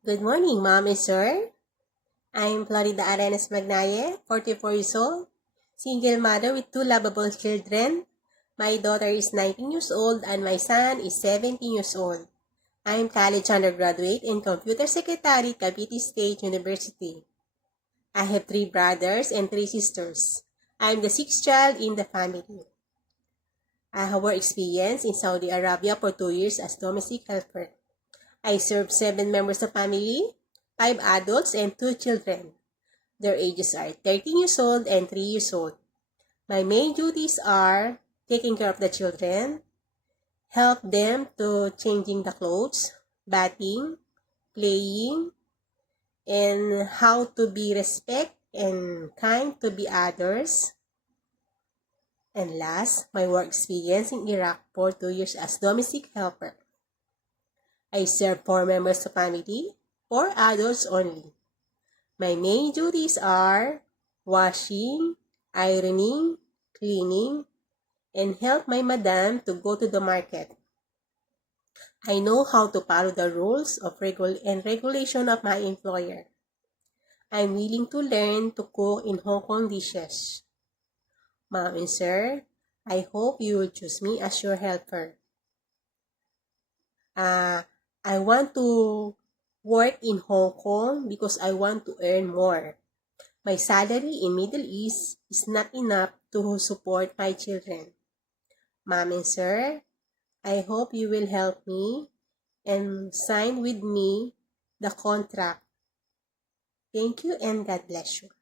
Good morning, Mom and Sir. I'm Florida Arenas Magnaye, 44 years old, single mother with two lovable children. My daughter is 19 years old and my son is 17 years old. I'm college undergraduate in Computer Secretary, Cavite State University. I have 3 brothers and 3 sisters. I'm the sixth child in the family. I have work experience in Saudi Arabia for 2 years as domestic helper. I serve 7 members of family, 5 adults and 2 children. Their ages are 13 years old and 3 years old. My main duties are taking care of the children, help them to changing the clothes, bathing, playing, and how to be respect and kind to be others. And last, my work experience in Iraq for 2 years as domestic helper. I serve 4 members of family, 4 adults only. My main duties are washing, ironing, cleaning, and help my madam to go to the market. I know how to follow the rules of and regulation of my employer. I'm willing to learn to cook in Hong Kong dishes. Mom and Sir, I hope you will choose me as your helper. I want to work in Hong Kong because I want to earn more. My salary in Middle East is not enough to support my children. Mom and Sir, I hope you will help me and sign with me the contract. Thank you and God bless you.